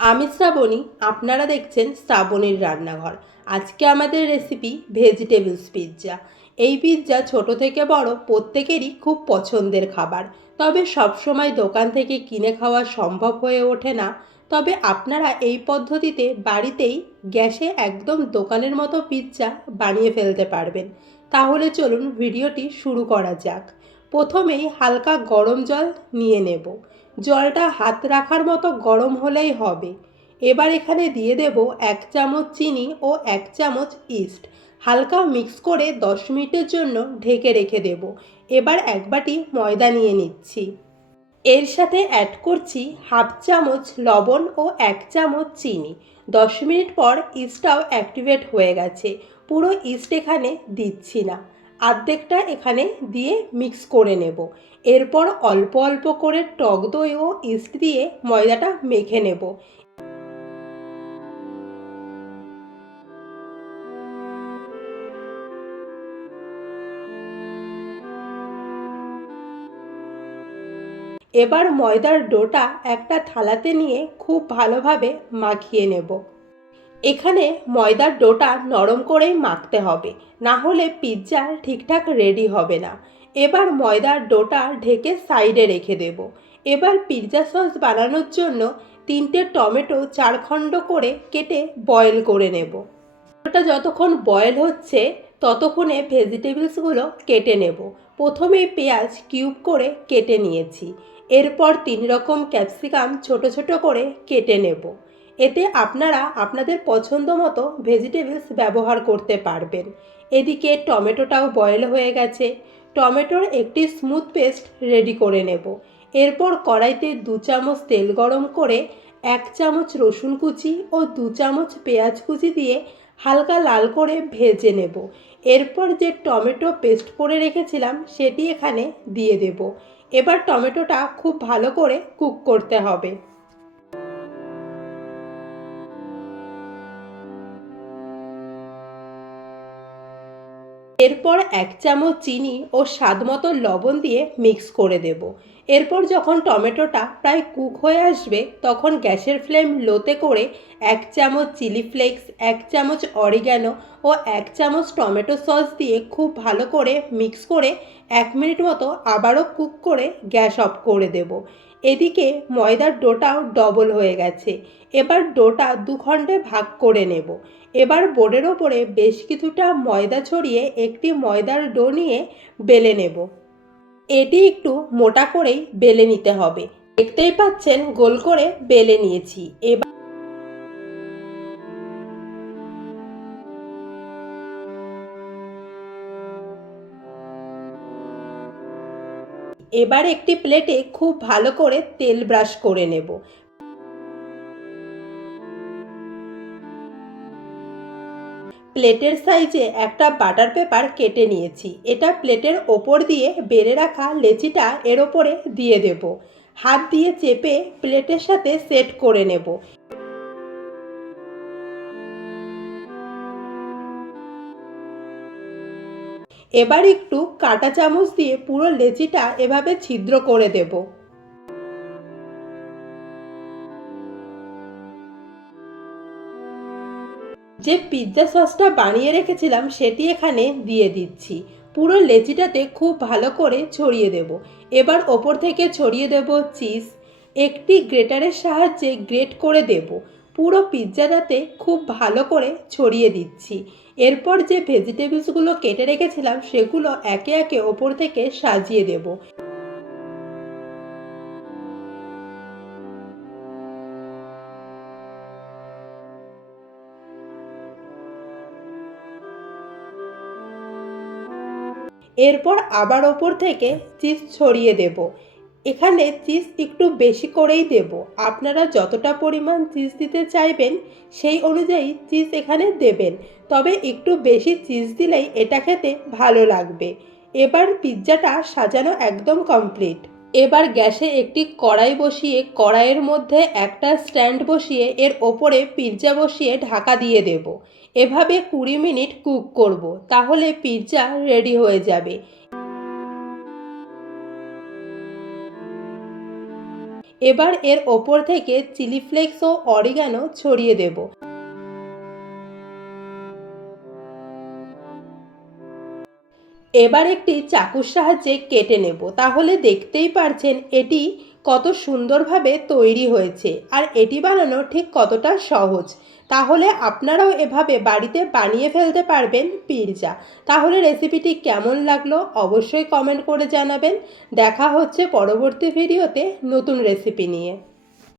আমি শ্রাবণী, আপনারা দেখছেন শ্রাবণীর রান্নাঘর। আজকে আমাদের রেসিপি ভেজিটেবলস পিৎজা এই পিৎজা ছোট থেকে বড় প্রত্যেকেরই খুব পছন্দের খাবার। তবে সবসময় দোকান থেকে কিনে খাওয়া সম্ভব হয়ে ওঠে না। তবে আপনারা এই পদ্ধতিতে বাড়িতেই গ্যাসে একদম দোকানের মতো পিৎজা বানিয়ে ফেলতে পারবেন। তাহলে চলুন ভিডিওটি শুরু করা যাক। প্রথমেই হালকা গরম জল নিয়ে নেব। জলটা হাত রাখার মতো গরম হলেই হবে। এবার এখানে দিয়ে দেব এক চামচ চিনি ও এক চামচ ইস্ট। হালকা মিক্স করে দশ মিনিটের জন্য ঢেকে রেখে দেব। এবার এক বাটি ময়দা নিয়ে নিচ্ছি। এর সাথে অ্যাড করছি হাফ চামচ লবণ ও এক চামচ চিনি। দশ মিনিট পর ইস্টটাও অ্যাক্টিভেট হয়ে গেছে। পুরো ইস্ট এখানে দিচ্ছি না। আর্ধেকটা এখানে দিয়ে মিক্স করে নেব। এরপর অল্প অল্প করে টক দই ও ইস্ট দিয়ে ময়দাটা মেখে নেব। এবার ময়দার ডোটা একটা থালাতে নিয়ে খুব ভালোভাবে মাখিয়ে নেব। এখানে ময়দার ডোটা নরম করেই মাখতে হবে, না হলে পিৎজা ঠিকঠাক রেডি হবে না। এবার ময়দার ডোটা ঢেকে সাইডে রেখে দেব। এবার পিৎজা সস বানানোর জন্য তিনটে টমেটো চার খণ্ড করে কেটে বয়েল করে নেব। ওটা যতক্ষণ বয়েল হচ্ছে, ততক্ষণে ভেজিটেবলসগুলো কেটে নেব। প্রথমে পেঁয়াজ কিউব করে কেটে নিয়েছি। এরপর তিন রকম ক্যাপসিকাম ছোট ছোট করে কেটে নেব। এতে আপনারা আপনাদের পছন্দ মতো ভেজিটেবলস ব্যবহার করতে পারবেন। এদিকে টমেটোটাও বয়েল হয়ে গেছে। টমেটোর একটি স্মুথ পেস্ট রেডি করে নেব। এরপর কড়াইতে দু চামচ তেল গরম করে এক চামচ রসুন কুচি ও দু চামচ পেঁয়াজ কুচি দিয়ে হালকা লাল করে ভেজে নেব। এরপর যে টমেটো পেস্ট করে রেখেছিলাম সেটি এখানে দিয়ে দেব। এবার টমেটোটা খুব ভালো করে কুক করতে হবে। এরপর এক চামচ চিনি ও স্বাদ মতো লবণ দিয়ে মিক্স করে দেব। এরপর যখন টমেটোটা প্রায় কুক হয়ে আসবে, তখন গ্যাসের ফ্লেম লোতে করে এক চামচ চিলি ফ্লেক্স, এক চামচ অরিগ্যানো ও এক চামচ টমেটো সস দিয়ে খুব ভালো করে মিক্স করে এক মিনিট মতো আবারও কুক করে গ্যাস অফ করে দেব। এদিকে ময়দার ডোটাও ডবল হয়ে গেছে। এবার ডোটা দু খণ্ডে ভাগ করে নেব। এবার বোর্ডের ওপরে বেশ কিছুটা ময়দা ছড়িয়ে একটি ময়দার ডো নিয়ে বেলে নেব। এটি একটু মোটা করেই বেলে নিতে হবে। দেখতেই পাচ্ছেন গোল করে বেলে নিয়েছি। এবার এবার একটি প্লেটে খুব ভালো করে তেল ব্রাশ করে নেব। প্লেটের সাইজে একটা বাটার পেপার কেটে নিয়েছি। এটা প্লেটের ওপর দিয়ে বেড়ে রাখা লেচিটা এর ওপরে দিয়ে দেব। হাত দিয়ে চেপে প্লেটের সাথে সেট করে নেব। এবার একটু কাটা চামচ দিয়ে পুরো লেচিটা এভাবে ছিদ্র করে দেবো। যে পিৎজা সসটা বানিয়ে রেখেছিলাম সেটি এখানে দিয়ে দিচ্ছি। পুরো লেচিটাতে খুব ভালো করে ছড়িয়ে দেব। এবার ওপর থেকে ছড়িয়ে দেব চিজ। একটি গ্রেটারের সাহায্যে গ্রেট করে দেব। পুরো পিৎজাটাতে খুব ভালো করে ছড়িয়ে দিচ্ছি। এরপর যে ভেজিটেবলসগুলো কেটে রেখেছিলাম, সেগুলো একে একে ওপর থেকে সাজিয়ে দেবো। এরপর আবার ওপর থেকে চিজ ছড়িয়ে দেব। এখানে চিজ একটু বেশি করেই দেব। আপনারা যতটা পরিমাণ চিজ দিতে চাইবেন, সেই অনুযায়ী চিজ এখানে দেবেন। তবে একটু বেশি চিজ দিলেই এটা খেতে ভালো লাগবে। এবার পিৎজাটা সাজানো একদম কমপ্লিট। এবার গ্যাসে একটি কড়াই বসিয়ে, কড়াইয়ের মধ্যে একটা স্ট্যান্ড বসিয়ে, এর ওপরে পিৎজা বসিয়ে ঢাকা দিয়ে দেব। এভাবে কুড়ি মিনিট কুক করব, তাহলে পিৎজা রেডি হয়ে যাবে। এবার এর ওপর থেকে চিলি ফ্লেক্স ও অরিগানো ছড়িয়ে দেব। এবার একটি চাকুর সাহায্যে কেটে নেব। তাহলে দেখতেই পারছেন এটি কত সুন্দরভাবে তৈরি হয়েছে। আর এটি বানানো ঠিক কতটা সহজ। তাহলে আপনারাও এভাবে বাড়িতে বানিয়ে ফেলতে পারবেন পিৎজা। তাহলে রেসিপিটি কেমন লাগল অবশ্যই কমেন্ট করে জানাবেন। দেখা হচ্ছে পরবর্তী ভিডিওতে নতুন রেসিপি নিয়ে।